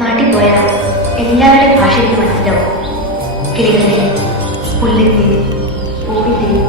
നാട്ടിൽ പോയാൽ എല്ലാവരുടെയും ഭാഷ എനിക്ക് മനസ്സിലാവും. കിളികളുടെയും പുല്ലിൻ്റെയും പൂവിൻ്റെയും